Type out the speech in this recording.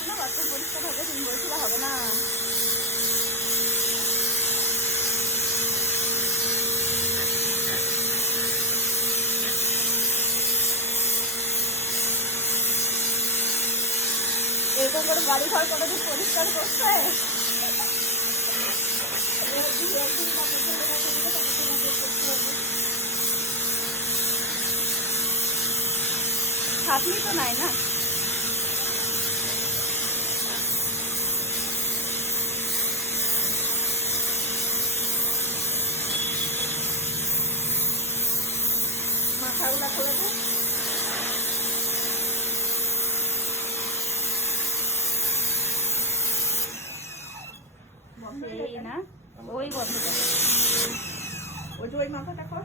বললাম না বাথরুম পরিষ্কার হবে, তুমি বলছিলে হবে না। এরকম করে বাড়ি ঘর কোনোদিন পরিষ্কার করছে? খাটনি তো নাই না। মাথাগুলা করে দে। এই না ওই বন্ধ করে ওই যে ওই মাথাটা কর।